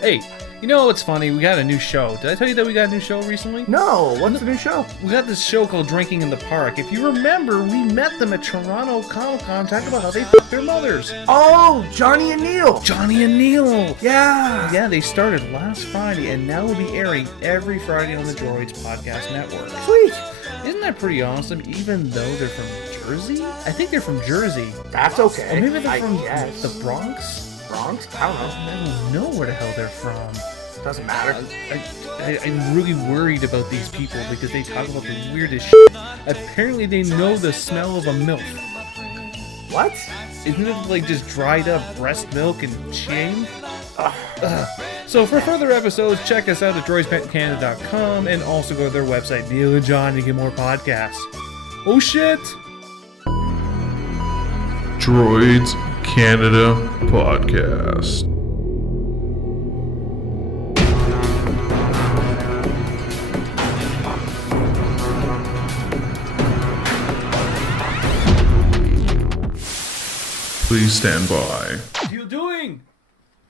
Hey, you know what's funny? We got a new show. Did I tell you that we got a new show recently? No, what's the new show? We got this show called Drinking in the Park. If you remember, we met them at Toronto Comic Con talking about how they f***ed their mothers. Oh, Johnny and Neil. Johnny and Neil. Yeah. Yeah, they started last Friday and now will be airing every Friday on the Droids Podcast Network. Sweet. Isn't that pretty awesome? Even though they're from Jersey? I think they're from Jersey. That's okay. Or maybe they're from guess. the Bronx? Bronx? I don't know. I don't know where the hell they're from. Doesn't matter. I'm really worried about these people because they talk about the weirdest shit. Apparently they know the smell of a MILF. What? Isn't it like just dried up breast milk and shame? So for further episodes, check us out at droidscanada.com and also go to their website, Neil and John, to get more podcasts. Oh shit! Droids Canada Podcast. Please stand by. What are you doing?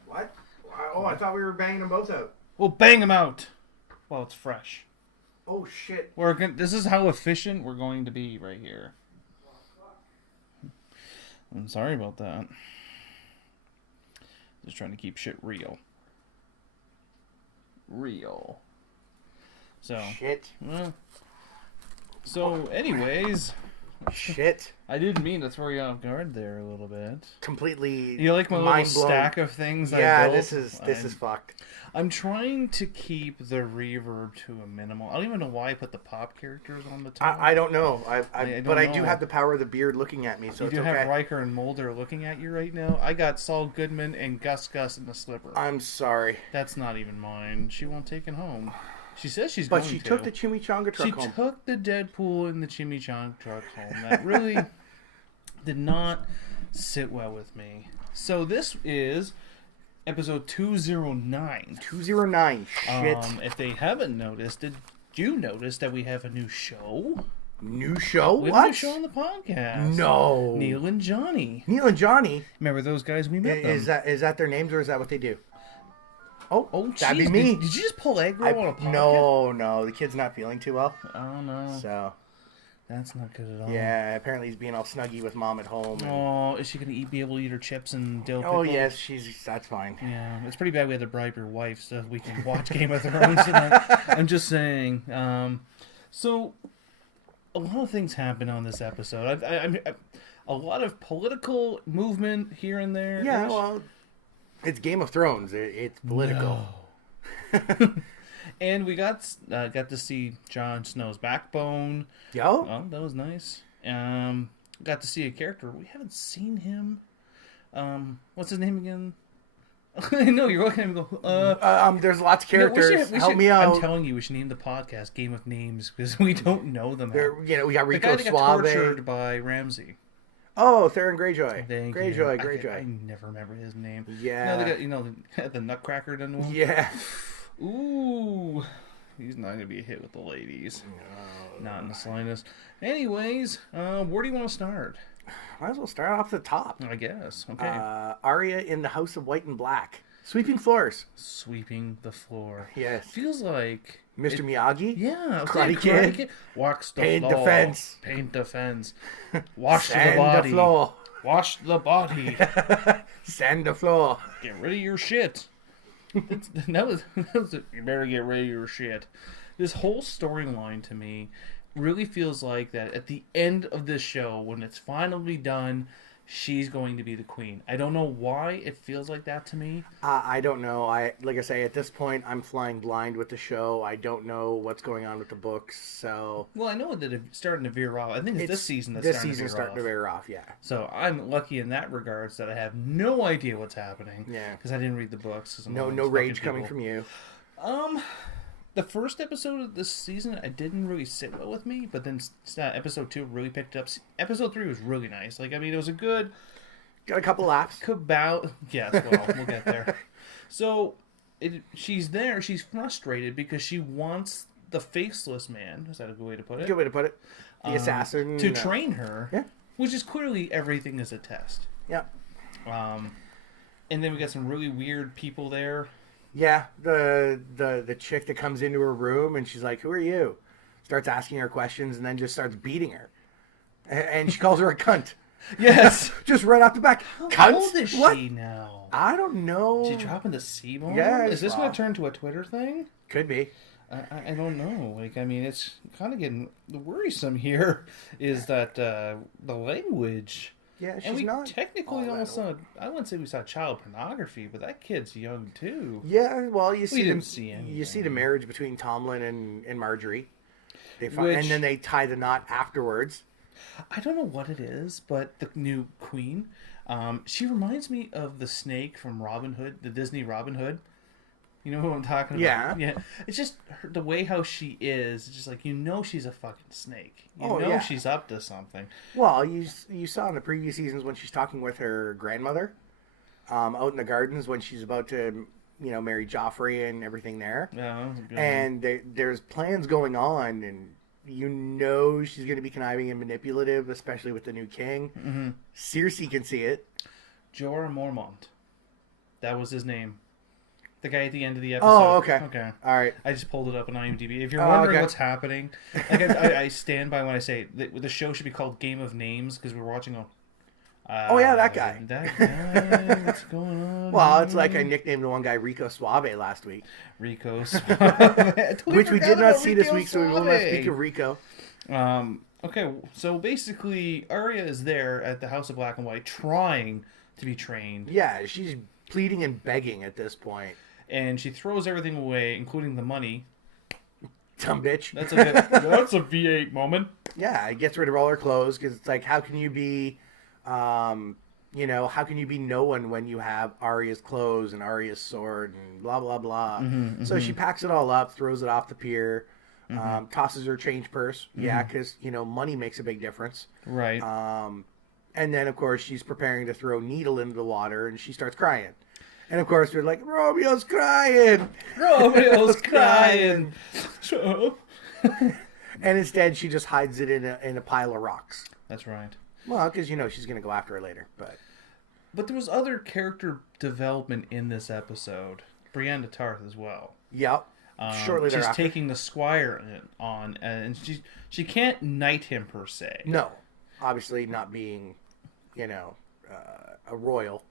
What? Oh, I thought we were banging them both out. We'll bang them out while it's fresh. Oh, shit. This is how efficient we're going to be right here. I'm sorry about that. Just trying to keep shit real. So. Shit. So, anyways. Shit. I didn't mean to throw you off guard there a little bit. Completely. You like my little stack of things I built? Yeah, this is fucked. I'm trying to keep the reverb to a minimal. I don't even know why I put the pop characters on the top. I don't know. But I do know. have the power of the beard looking at me, so you it's do okay. have Riker and Mulder looking at you right now. I got Saul Goodman and Gus in the slipper. I'm sorry. That's not even mine. She won't take it home. She says she's But going to. she took the chimichanga truck home. She took the Deadpool and the chimichanga truck home. That really did not sit well with me. So this is episode 209. 209. Shit. If they haven't noticed, did you notice that we have a new show? New show? We have a new show on the podcast. No. Neil and Johnny. Neil and Johnny? Remember those guys? We met them. Is that their names or is that what they do? Oh, that'd be geez. me. Did you just pull aggro on a podcast? No, the kid's not feeling too well. Oh, no. So. That's not good at all. Yeah, apparently he's being all snuggy with mom at home. And... Oh, is she going to be able to eat her chips and dill pickle? Oh, yes, that's fine. Yeah, it's pretty bad we had to bribe your wife so we can watch Game of Thrones tonight. I'm just saying. So, a lot of things happen on this episode. A lot of political movement here and there. Yeah, well, it's Game of Thrones. It's political. No. And we got to see Jon Snow's backbone. Yo? Oh, that was nice. Got to see a character. We haven't seen him. What's his name again? I know, you're looking at me and go, there's lots of characters. Help me out. I'm telling you, we should name the podcast Game of Names because we don't know them. We got Rico the guy that got Suave. tortured by Ramsey. Oh, Theron Greyjoy. Greyjoy. I never remember his name. Yeah. The Nutcracker done one. Yeah. Ooh. He's not going to be a hit with the ladies. No. Not in the slightest. Anyways, where do you want to start? Might as well start off the top. I guess. Okay. Arya in the House of White and Black. Sweeping floors. Sweeping the floor. Yes. Feels like... Mr. Miyagi? Yeah. Karate Kid. Walks the Paint floor. the fence. Paint the fence. Wash the Sand body. the floor. Wash the body. Sand the floor. Get rid of your shit. That was you better get rid of your shit. This whole storyline to me really feels like that at the end of this show, when it's finally done, she's going to be the queen. I don't know why it feels like that to me. I don't know. Like I say, at this point, I'm flying blind with the show. I don't know what's going on with the books. So, well, I know that it's starting to veer off. I think it's this season that's starting to veer off. Yeah. So I'm lucky in that regards that I have no idea what's happening. Yeah. Because I didn't read the books. No rage coming from you. The first episode of this season, I didn't really sit well with me, but then episode 2 really picked up. Episode 3 was really nice. Like, I mean, it was a good... Got a couple laughs. Yes, well, we'll get there. So, she's there, she's frustrated because she wants the faceless man, is that a good way to put it? Good way to put it. The assassin. To train her, yeah. Which is clearly everything is a test. Yeah. And then we got some really weird people there. Yeah, the chick that comes into her room and she's like, "Who are you?" Starts asking her questions and then just starts beating her, and she calls her a cunt. Yes. Just right off the back. How Cunt? old is What? she now? I don't know. Is she dropping the C-bomb? Yeah, Is this well. going to turn to a Twitter thing? Could be. I don't know. Like, I mean, it's kind of getting worrisome here. Is that the language? Yeah, she's and we not technically all that almost old. saw. I wouldn't say we saw child pornography, but that kid's young too. Yeah, well, you see didn't see anything. you see the marriage between Tomlin and Marjorie. Which- and then they tie the knot afterwards. I don't know what it is, but the new queen, she reminds me of the snake from Robin Hood, the Disney Robin Hood. You know who I'm talking about? Yeah. Yeah. It's just the way how she is. It's just like, she's a fucking snake. Yeah. She's up to something. Well, you saw in the previous seasons when she's talking with her grandmother, out in the gardens when she's about to, marry Joffrey and everything there. Yeah. And there's plans going on, and she's going to be conniving and manipulative, especially with the new king. Mm-hmm. Cersei can see it. Jorah Mormont. That was his name. The guy at the end of the episode. Oh, okay. Okay. All right. I just pulled it up on IMDb. If you're wondering what's happening, like I stand by when I say the show should be called Game of Names because we're watching that guy. That guy. What's going on? Well, it's like I nicknamed the one guy Rico Suave last week. Rico, Which we did not see this week, so we will not speak of Rico. Okay, so basically, Arya is there at the House of Black and White trying to be trained. Yeah, she's pleading and begging at this point. And she throws everything away, including the money. Dumb bitch. That's a V8 moment. Yeah, it gets rid of all her clothes because it's like, how can you be, how can you be no one when you have Arya's clothes and Arya's sword and blah, blah, blah. So she packs it all up, throws it off the pier, tosses her change purse. Yeah, because, money makes a big difference. Right. And then, of course, she's preparing to throw Needle into the water and she starts crying. And, of course, we're like, Romeo's crying! Romeo's crying! And instead, she just hides it in a pile of rocks. That's right. Well, because, she's going to go after her later. But there was other character development in this episode. Brienne de Tarth as well. Yep. Shortly she's thereafter. taking the squire on, and she can't knight him per se. No. Obviously not being, a royal.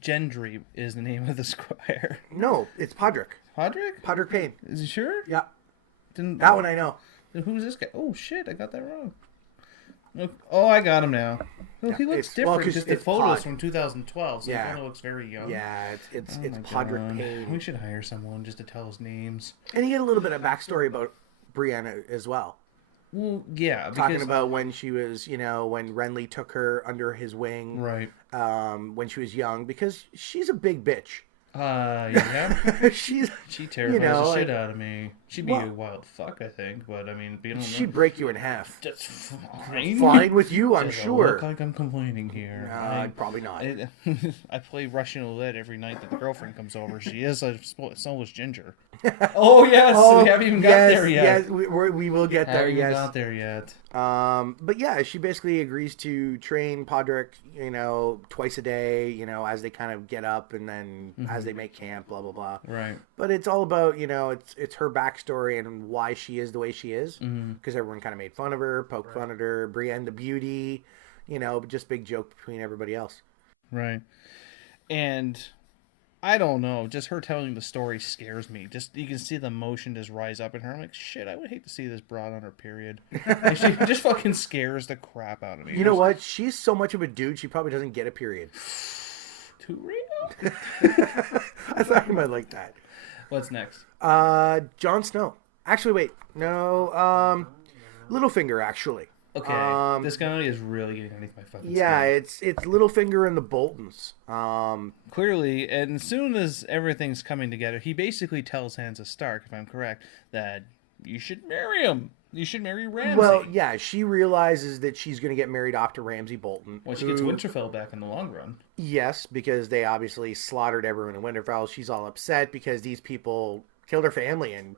Gendry is the name of the squire. No, it's Podrick. Podrick? Podrick Payne. Is he sure? Yeah. That one I know. Then who's this guy? Oh, shit, I got that wrong. Oh, I got him now. Well, he looks different because the photos from 2012, so he kind of looks very young. Yeah, it's Oh my Podrick God. Payne. We should hire someone just to tell us names. And you get a little bit of backstory about Brienne as well. Well, yeah. Talking about when she was, when Renly took her under his wing. Right. When she was young, because she's a big bitch. Yeah. She terrifies the shit out of me. She'd be a wild fuck, I think. But I mean, she'd break you in half. That's fine. Fine with you, I'm Does it sure. look like I'm complaining here. Probably not. I play Russian roulette every night that the girlfriend comes over. She is a soulless ginger. Oh yes, we haven't even got there yet. Yes, we will get there. Haven't yes, got there yet. But yeah, she basically agrees to train Podrick, twice a day, as they kind of get up and then as they make camp, blah blah blah. Right. But it's all about it's her backstory and why she is the way she is, because everyone kind of made fun of her, poked fun at her, Brienne the beauty, just big joke between everybody else. Right. And I don't know, just her telling the story scares me. Just you can see the emotion just rise up in her. I'm like, shit, I would hate to see this broad on her period. Like, she just fucking scares the crap out of me. You know what? She's so much of a dude, she probably doesn't get a period. Too real? I thought you might like that. What's next? Jon Snow. Actually, wait. No, Littlefinger, actually. Okay, this guy is really getting underneath my fucking skin. It's Littlefinger and the Boltons. Clearly, and as soon as everything's coming together, he basically tells Sansa Stark, if I'm correct, that you should marry him. You should marry Ramsay. Well, yeah, she realizes that she's going to get married off to Ramsay Bolton. Well, she gets Winterfell back in the long run. Yes, because they obviously slaughtered everyone in Winterfell. She's all upset because these people killed her family, and,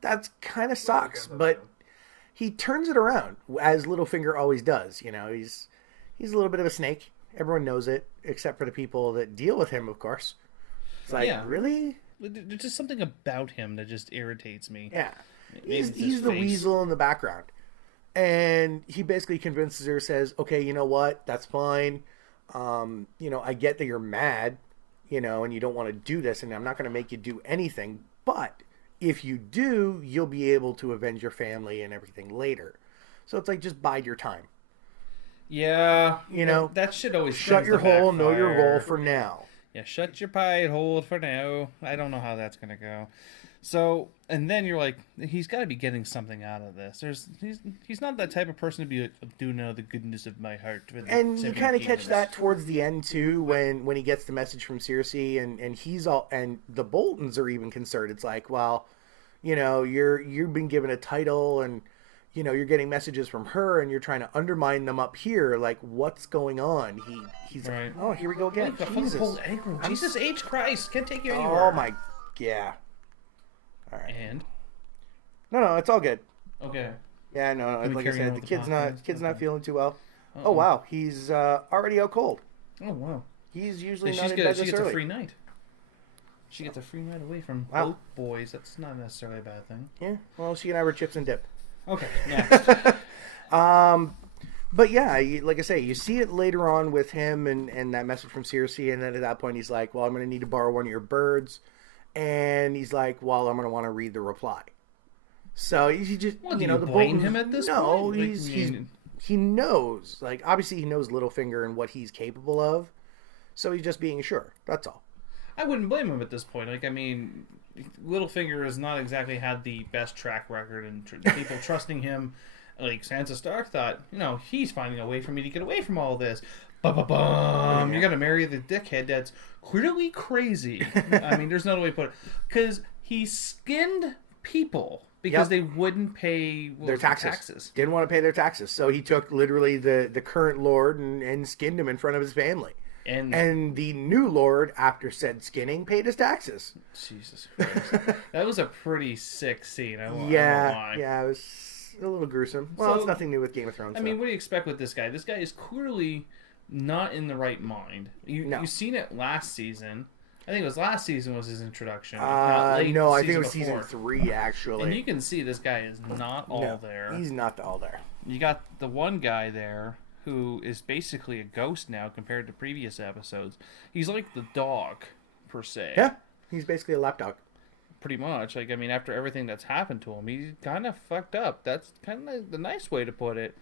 that kind of sucks. But he turns it around, as Littlefinger always does. He's a little bit of a snake. Everyone knows it, except for the people that deal with him, of course. It's like, really? There's just something about him that just irritates me. Yeah. Maybe He's the weasel in the background. And he basically convinces her, says, okay, you know what? That's fine. I get that you're mad, and you don't want to do this, and I'm not going to make you do anything. But if you do, you'll be able to avenge your family and everything later. So it's like, just bide your time. Yeah. That shit always shut your hole, know your role for now. Yeah, shut your pie hole for now. I don't know how that's going to go. So, and then you're like, he's got to be getting something out of this. He's not that type of person to be like, do know the goodness of my heart. And you kind of catch that towards the end too, when he gets the message from Cersei, and the Boltons are even concerned. It's like, well, you've been given a title, and you're getting messages from her, and you're trying to undermine them up here. Like, what's going on? He's right. like, oh, here we go again. Jesus H. Christ, can't take you anywhere. Oh my, yeah. All right. And no, it's all good. Okay. Yeah, no. Like I said, the kid's not feeling too well. Oh wow, he's already out cold. Oh wow. He's usually not in bed this early. She gets a free night. She gets a free night away from both boys. That's not necessarily a bad thing. Yeah. Well, she can have her chips and dip. Okay. Next. But yeah, like I say, you see it later on with him and that message from Cersei, and then at that point he's like, well, I'm going to need to borrow one of your birds. And he's like, well, I'm going to want to read the reply. So he just, do you blame him at this point? No, he knows. Like, obviously he knows Littlefinger and what he's capable of. So he's just being sure. That's all. I wouldn't blame him at this point. Like, I mean, Littlefinger has not exactly had the best track record and people trusting him. Like, Sansa Stark thought, he's finding a way for me to get away from all this. Ba-ba-bum. You're going to marry the dickhead that's clearly crazy. I mean, there's no other way to put it. Because he skinned people because they wouldn't pay their taxes. Didn't want to pay their taxes. So he took literally the current lord and skinned him in front of his family. And the new lord, after said skinning, paid his taxes. Jesus Christ. That was a pretty sick scene. I won't lie. Yeah, it was a little gruesome. Well, it's nothing new with Game of Thrones. I mean, what do you expect with this guy? This guy is clearly not in the right mind. You've seen it last season. I think it was last season was his introduction. I think it was season 3, actually. And you can see this guy is not all there. He's not all there. You got the one guy there who is basically a ghost now compared to previous episodes. He's like the dog, per se. Yeah, he's basically a lapdog. Pretty much. Like, I mean, after everything that's happened to him, he's kind of fucked up. That's kind of the nice way to put it.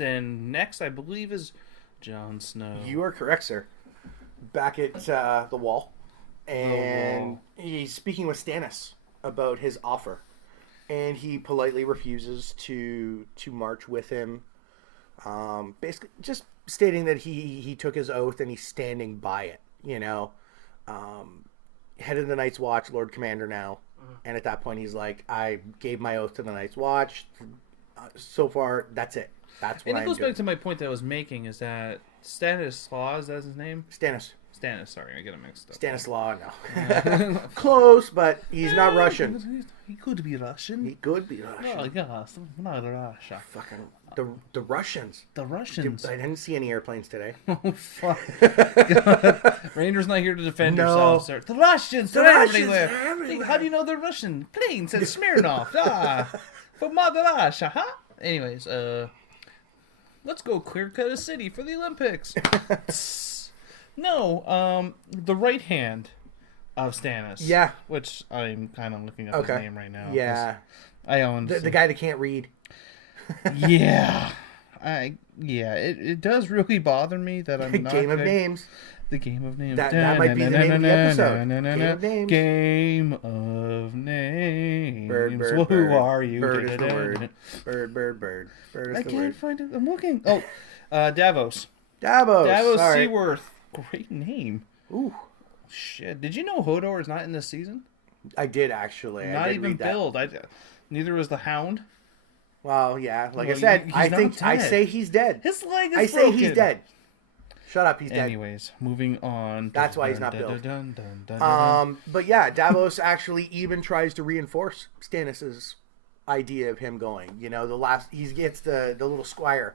And next, I believe, is Jon Snow. You are correct, sir. Back at the wall. And he's speaking with Stannis about his offer. And he politely refuses to march with him. Basically, just stating that he took his oath and he's standing by it. Head of the Night's Watch, Lord Commander now. And at that point, he's like, I gave my oath to the Night's Watch. So far, that's it. That's what I'm doing. And it goes back to my point that I was making, is that Stanislaw, is that his name? Stannis, sorry, I get him mixed up. Stanislaw, no. Close, but he's not Russian. He could be Russian. He could be Russian. Oh, yes, not Russia. Fucking the Russians. The Russians. I didn't see any airplanes today. Oh, fuck. Ranger's not here to defend yourself, sir. The Russians, they're everywhere. How do you know they're Russian? Planes said Smirnoff. For Mother Russia, huh? Anyways, let's go clear cut a city for the Olympics. No, the right hand of Stannis. Yeah. Which I'm kind of looking up his name right now. Yeah. I own the guy that can't read. Yeah. It does really bother me that I'm not... Game of Names. The Game of Names. That might be the name of the episode. Game of Names. Game of Names. Bird, well, who are you? Bird is the word. Bird. Bird is the word. I can't find it. I'm looking. Oh, Davos. Davos Seaworth. Great name. Ooh. Shit. Did you know Hodor is not in this season? I did, actually. Not I did even read that. Billed. Neither was the Hound. Well, yeah. Like I said, I say he's dead. His leg is broken. I say he's dead. Shut up, he's dead. Anyways, moving on. That's why he's not billed. But yeah, Davos actually even tries to reinforce Stannis's idea of him going. He gets the little squire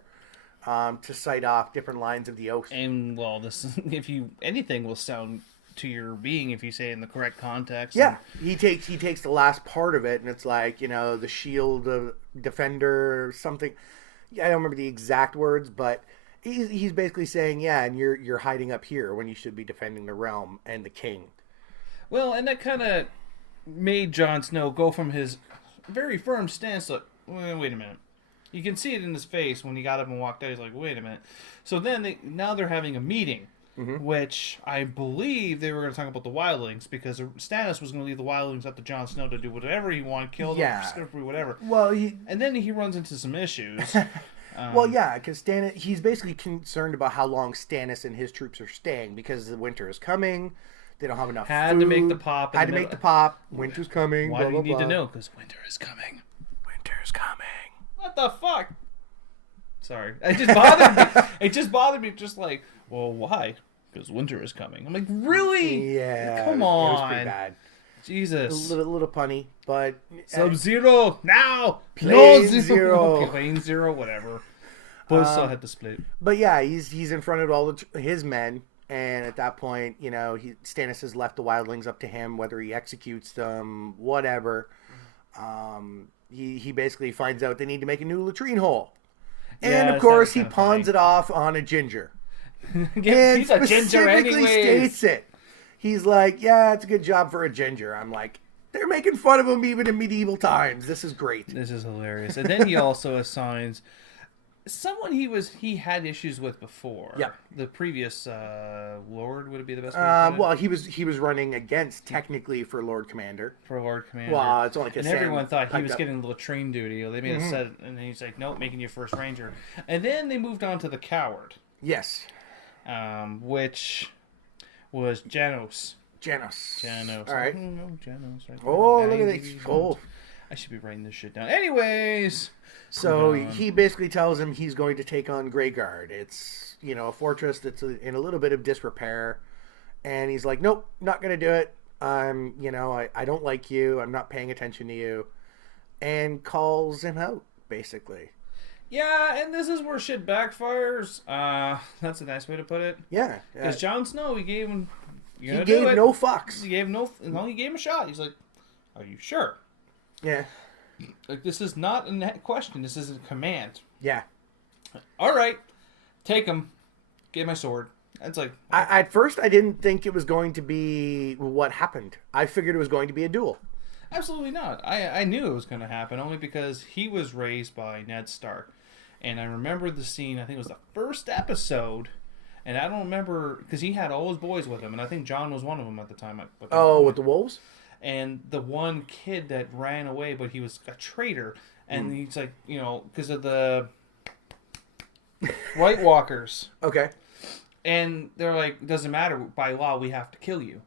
to cite off different lines of the oath. And well, this if you anything will sound to your being if you say it in the correct context. Yeah, he takes the last part of it, and it's like, the shield of defender or something. Yeah, I don't remember the exact words, but he's basically saying, yeah, and you're hiding up here when you should be defending the realm and the king. Well, and that kind of made Jon Snow go from his very firm stance to, wait a minute. You can see it in his face when he got up and walked out. He's like, wait a minute. So then now they're having a meeting, which I believe they were going to talk about the wildlings, because Stannis was going to leave the wildlings up to Jon Snow to do whatever he wanted, kill them, whatever. Well, and then he runs into some issues. Well, yeah, because he's basically concerned about how long Stannis and his troops are staying, because the winter is coming. They don't have enough food. Had to make the pop. Winter's coming. Why do you need to know? Because winter is coming. Winter's coming. What the fuck? Sorry. It just bothered me. It just bothered me. Just like, well, why? Because winter is coming. I'm like, really? Yeah. Come on. It was pretty bad. Jesus. A little punny, but... Sub-Zero, now! Plane Zero. Plane Zero, whatever. Buzzsaw had to split. But yeah, he's in front of all his men, and at that point, Stannis has left the wildlings up to him, whether he executes them, whatever. He basically finds out they need to make a new latrine hole. And, of course, he pawns it off on a ginger. He's a ginger anyway. States it. He's like, yeah, it's a good job for a ginger. I'm like, they're making fun of him even in medieval times. This is great. This is hilarious. And then he also assigns someone he had issues with before. Yeah. The previous Lord, would it be the best way to put it? Well, he was running against, technically, for Lord Commander. For Lord Commander. Well, it's only because and everyone thought he was getting the latrine duty. They made a set, and then he's like, nope, making you first ranger. And then they moved on to the Coward. Yes. Which was Janos. Janos. All right. Janos. Right. Oh, look at that. Oh. I should be writing this shit down. Anyways. So he basically tells him he's going to take on Greyguard. It's, a fortress that's in a little bit of disrepair. And he's like, nope, not going to do it. I don't like you. I'm not paying attention to you. And calls him out, basically. Yeah, and this is where shit backfires. That's a nice way to put it. Yeah. Because Jon Snow, he gave him... He gave no fucks. He gave he gave him a shot. He's like, are you sure? Yeah. Like, this is not a question. This is a command. Yeah. All right. Take him. Get my sword. It's like... At first, I didn't think it was going to be what happened. I figured it was going to be a duel. Absolutely not. I knew it was going to happen only because he was raised by Ned Stark. And I remember the scene, I think it was the first episode... And I don't remember, because he had all his boys with him, and I think John was one of them at the time. With the wolves? And the one kid that ran away, but he was a traitor, and he's like, because of the White Walkers. Okay. And they're like, doesn't matter, by law, we have to kill you.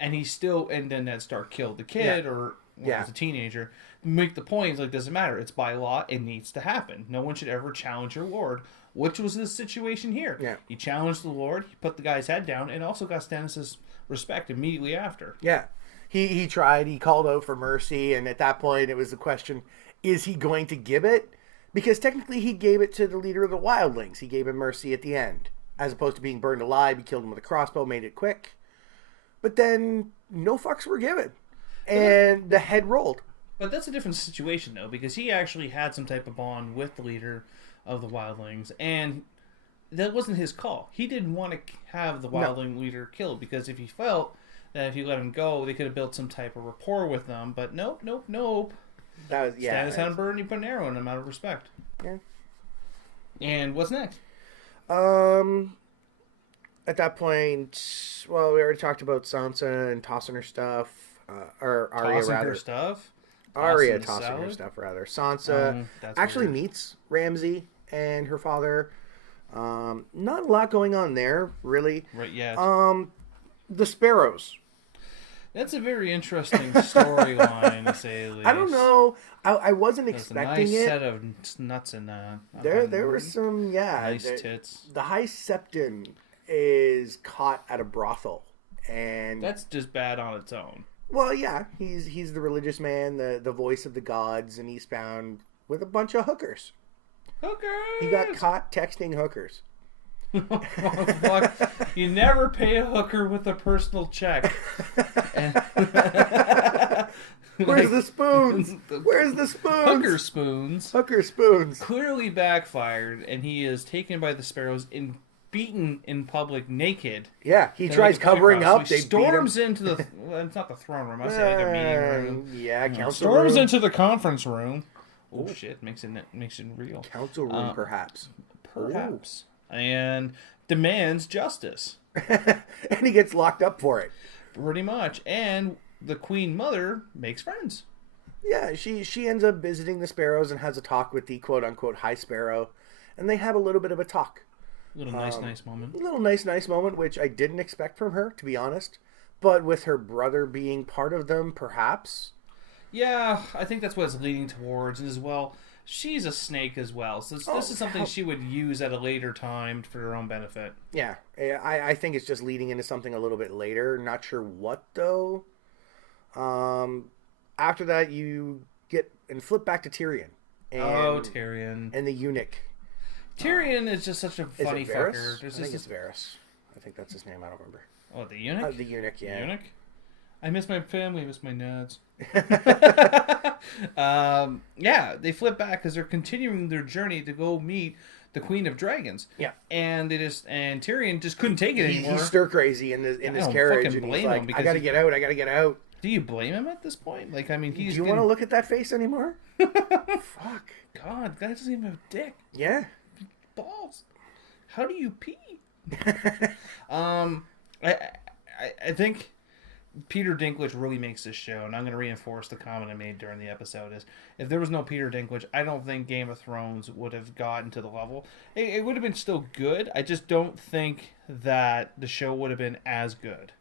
And then Ned Stark killed the kid, or he was a teenager. Make the point, it's like, doesn't matter, it's by law, it needs to happen. No one should ever challenge your lord. Which was the situation here. Yeah. He challenged the Lord, he put the guy's head down, and also got Stannis' respect immediately after. Yeah. He tried, he called out for mercy, and at that point it was the question, is he going to give it? Because technically he gave it to the leader of the wildlings. He gave him mercy at the end. As opposed to being burned alive, he killed him with a crossbow, made it quick. But then no fucks were given. And the head rolled. But that's a different situation, though, because he actually had some type of bond with the leader of the wildlings, and that wasn't his call. He didn't want to have the wildling leader killed, because if he felt that if you let him go, they could have built some type of rapport with them, but nope. That was, Stannis had him burned, he put an arrow in him out of respect. Yeah. And what's next? At that point, well, we already talked about Sansa and tossing her stuff, or Arya tossing rather. Her stuff? Arya tossing her stuff, rather. Sansa actually meets Ramsay and her father. Not a lot going on there, really. Right, yeah. The Sparrows. That's a very interesting storyline, to say the least. I don't know. I wasn't expecting it. It. Set of nuts in there were some, nice tits. The High Septon is caught at a brothel, and that's just bad on its own. Well, yeah, he's the religious man, the voice of the gods, and he's found with a bunch of hookers. Hookers! He got caught texting hookers. Oh, fuck. You never pay a hooker with a personal check. And Where's the spoons? Where's the spoons? Hooker spoons. Hooker spoons. Clearly backfired, and he is taken by the Sparrows and beaten in public naked. Yeah, he tries covering up. So he They storms beat him. into the... Well, it's not the throne room. I say like a meeting room. Yeah, council Storms room. into the conference room. Oh, shit. Makes it real. Council room, perhaps. Perhaps. And demands justice. And he gets locked up for it. Pretty much. And the Queen Mother makes friends. Yeah, she ends up visiting the Sparrows and has a talk with the quote-unquote High Sparrow. And they have a little bit of a talk. A little nice moment. A little nice moment, which I didn't expect from her, to be honest. But with her brother being part of them, perhaps. Yeah, I think that's what it's leading towards. And as well, she's a snake as well. So this is something she would use at a later time for her own benefit. Yeah, I think it's just leading into something a little bit later. Not sure what, though. After that, you get and flip back to Tyrion. Tyrion. And the eunuch. Tyrion is just such a funny fucker. I think it's Varys. I think that's his name. I don't remember. Oh, the eunuch? The eunuch, yeah. Eunuch? I miss my family. I miss my nads. Yeah, they flip back because they're continuing their journey to go meet the Queen of Dragons. Yeah. And Tyrion just couldn't take it anymore. He's stir crazy in his carriage, and he's like, I gotta get out. I gotta get out. Do you blame him at this point? Like, I mean, Do you want to look at that face anymore? Fuck. God, guy doesn't even have a dick. Yeah. Balls. How do you pee? I think Peter Dinklage really makes this show, and I'm going to reinforce the comment I made during the episode, is if there was no Peter Dinklage, I don't think Game of Thrones would have gotten to the level. It would have been still good. I just don't think that the show would have been as good.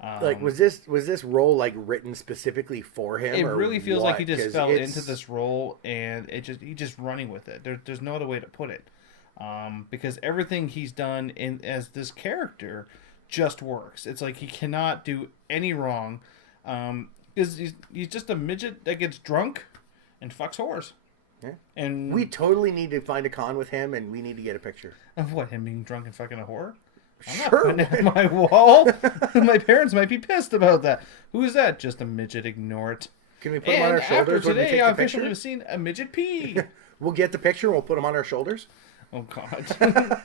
Like, was this role like written specifically for him? It or really feels what? like he just fell into this role, and he's just running with it. There's no other way to put it, because everything he's done as this character just works. It's like he cannot do any wrong, because he's just a midget that gets drunk and fucks whores. Yeah. And we totally need to find a con with him, and we need to get a picture of what, him being drunk and fucking a whore. Sure. On my wall. My parents might be pissed about that. Who is that? Just a midget. Ignore it. Can we put him on our shoulders? After today, I officially officially have seen a midget pee. We'll get the picture. We'll put him on our shoulders. Oh God.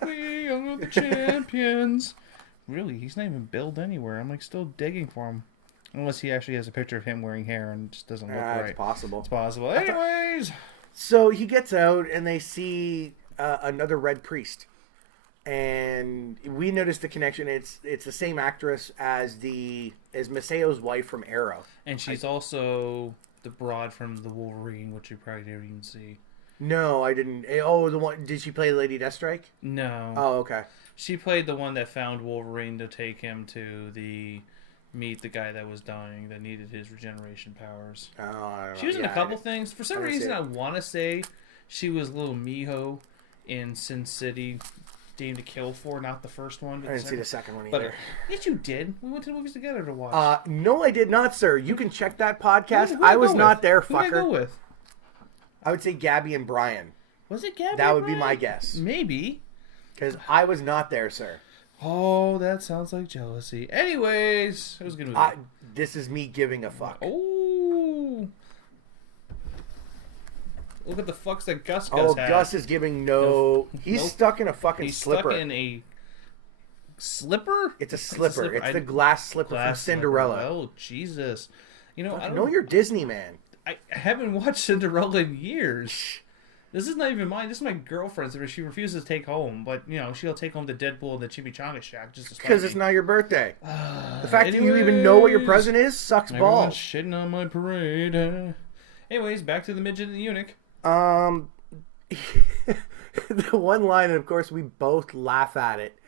We are the champions. Really, he's not even billed anywhere. I'm like still digging for him, unless he actually has a picture of him wearing hair and it just doesn't look right. It's possible. It's possible. Anyways, so he gets out and they see another red priest. And we noticed the connection. It's the same actress as Maceo's wife from Arrow, and she's also the broad from the Wolverine, which you probably didn't even see. No, I didn't. Oh, the one. Did she play Lady Deathstrike? No. Oh, okay. She played the one that found Wolverine to take him to meet the guy that was dying, that needed his regeneration powers. Oh, I don't know. She was in a couple things. For some reason, I want to say she was little Miho in Sin City. Deemed to Kill for, not the first one. I didn't see the second one either. Yes, you did. We went to the movies together to watch. No, I did not, sir. You can check that podcast. I was not there, fucker. Who did I go with? I would say Gabby and Brian. Was it Gabby? That would be my guess. Maybe. Because I was not there, sir. Oh, that sounds like jealousy. Anyways, it was a good movie. This is me giving a fuck. Oh. Look at the fucks that Gus has. Oh, Gus is giving no... He's stuck in a fucking slipper. He's stuck in a slipper? It's a slipper. It's the glass slipper from Cinderella. Slipper. Oh, Jesus. You know, I don't know you're Disney, man. I haven't watched Cinderella in years. This is not even mine. This is my girlfriend's. She refuses to take home, but you know she'll take home the Deadpool and the Chimichanga Shack just to because it's not your birthday. The fact that you even know what your present is sucks balls. Shitting on my parade. Anyways, back to the midget and the eunuch. The one line, and of course we both laugh at it.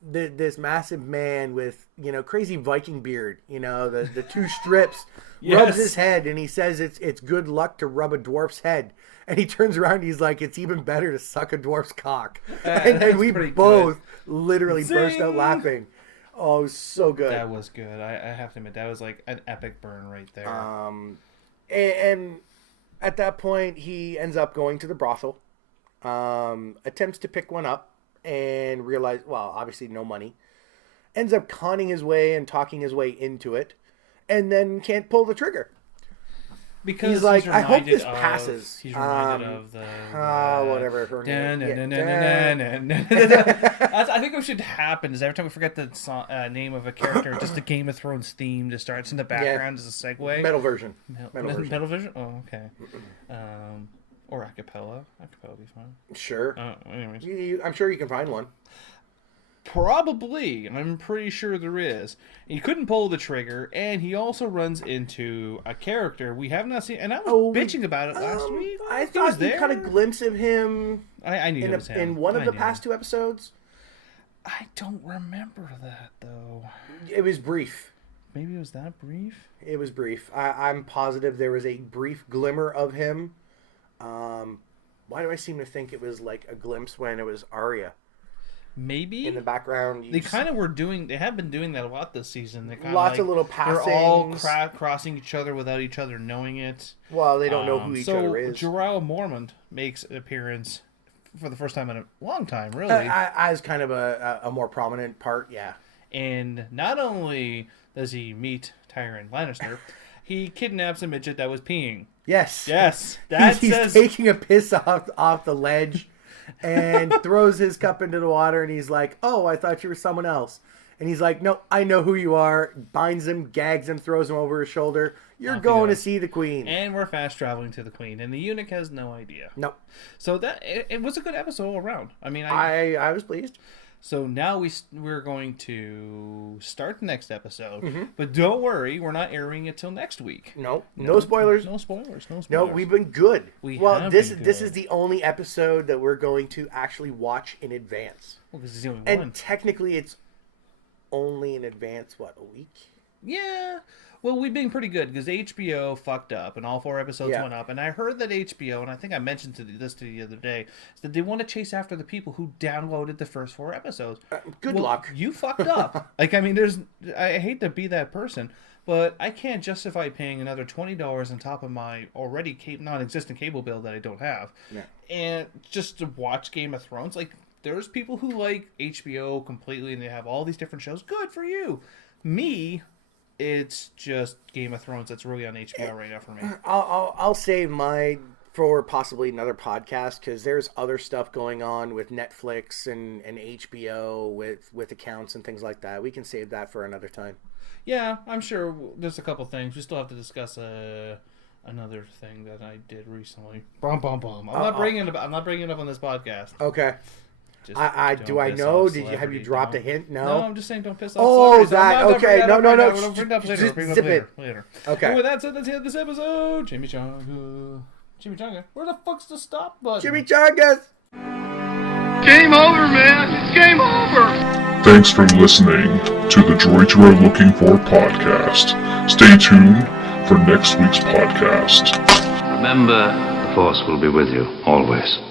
This massive man with crazy Viking beard, the two strips, rubs his head, and he says it's good luck to rub a dwarf's head. And he turns around and he's like, it's even better to suck a dwarf's cock. And we both literally burst out laughing. Oh, so good. That was good. I have to admit, that was like an epic burn right there. And at that point, he ends up going to the brothel. attempts to pick one up and realize, well, obviously no money. Ends up conning his way and talking his way into it, and then can't pull the trigger. Because he's like, I hope this passes. He's reminded of the whatever her name. I think what should happen is every time we forget the name of a character, just the Game of Thrones theme just starts in the background as a segue. Metal version. Metal version. Oh, okay. Or acapella. Acapella would be fine. Sure. Anyways, I'm sure you can find one. Probably. I'm pretty sure there is. He couldn't pull the trigger, and he also runs into a character we have not seen. And I was bitching about it last week. I thought you caught a glimpse of him. I knew it was him. In one of the past 2 episodes. I don't remember that, though. It was brief. Maybe it was that brief? It was brief. I'm positive there was a brief glimmer of him. Why do I seem to think it was like a glimpse when it was Arya? Maybe in the background. They kind of were doing. They have been doing that a lot this season. They kind lots of little passings. They're all crossing each other without each other knowing it. Well, they don't know who each other is. So Jorah Mormont makes an appearance for the first time in a long time, really. As kind of a more prominent part, yeah. And not only does he meet Tyrion Lannister, he kidnaps a midget that was peeing. Yes. He's taking a piss off the ledge. And throws his cup into the water, and he's like, "Oh, I thought you were someone else." And he's like, "No, I know who you are." Binds him, gags him, throws him over his shoulder. You're going to see the queen. And we're fast traveling to the queen, and the eunuch has no idea. Nope. So that it was a good episode all around. I mean, I was pleased. So now we're going to start the next episode, but don't worry, we're not airing it till next week. No spoilers. No spoilers. No, we've been good. This is the only episode that we're going to actually watch in advance. Well, because it's the only one. And And technically, it's only in advance. What, a week? Yeah. Well, we've been pretty good because HBO fucked up and all 4 episodes went up. And I heard that HBO, and I think I mentioned this to you the other day, is that they want to chase after the people who downloaded the first 4 episodes. Good luck. You fucked up. I mean, I hate to be that person, but I can't justify paying another $20 on top of my already non-existent cable bill that I don't have. Yeah. And just to watch Game of Thrones. Like, there's people who like HBO completely and they have all these different shows. Good for you. Me... It's just Game of Thrones that's really on HBO right now for me. I'll save mine for possibly another podcast because there's other stuff going on with Netflix and HBO with accounts and things like that. We can save that for another time. Yeah, I'm sure there's a couple things. We still have to discuss another thing that I did recently. I'm not bringing it up on this podcast. Okay. Do I know? Have you dropped a hint? No, I'm just saying don't piss off. Oh, that okay. No. We'll bring it up later. Just zip it later. Okay. And with that said, that's the end of this episode. Chimichanga. Where the fuck's the stop button? Chimichangas. Game over, man. It's game over. Thanks for listening to the Droids You Are Looking For podcast. Stay tuned for next week's podcast. Remember, the Force will be with you always.